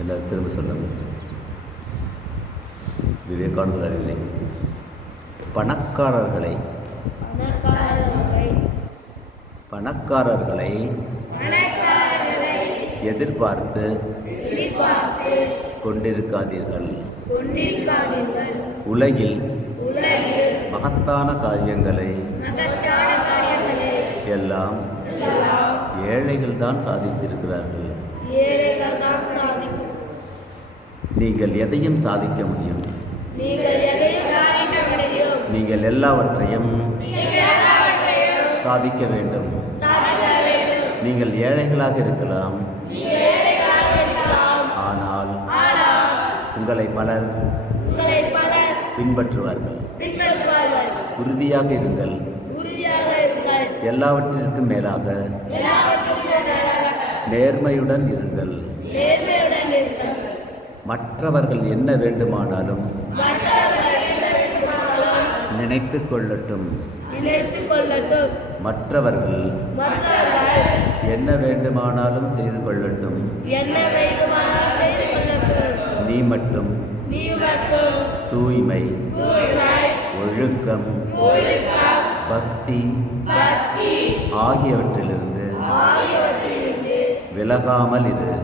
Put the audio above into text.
எல்லாரும் திரும்ப சொல்லுங்க. விவேகானந்தர் அறிவிலை பணக்காரர்களை எதிர்பார்த்து கொண்டிருக்காதீர்கள். உலகில் மகத்தான காரியங்களை எல்லாம் ஏழைகள் தான் சாதித்திருக்கிறார்கள். நீங்கள் எதையும் சாதிக்க முடியும். நீங்கள் எல்லாவற்றையும் சாதிக்க வேண்டும். நீங்கள் ஏழைகளாக இருக்கலாம், ஆனால் உங்களை பலர் பின்பற்றுவார்கள். உறுதியாக இருங்கள். எல்லாவற்றிற்கும் மேலாக நேர்மையுடன் இருங்கள். மற்றவர்கள் என்ன வேண்டுமானாலும் நினைத்துக் கொள்ளட்டும். மற்றவர்கள் என்ன வேண்டுமானாலும் செய்து கொள்ளட்டும். நீ மட்டும் தூய்மை, ஒழுக்கம், பக்தி ஆகியவற்றிலிருந்து விலகாமல் இரு.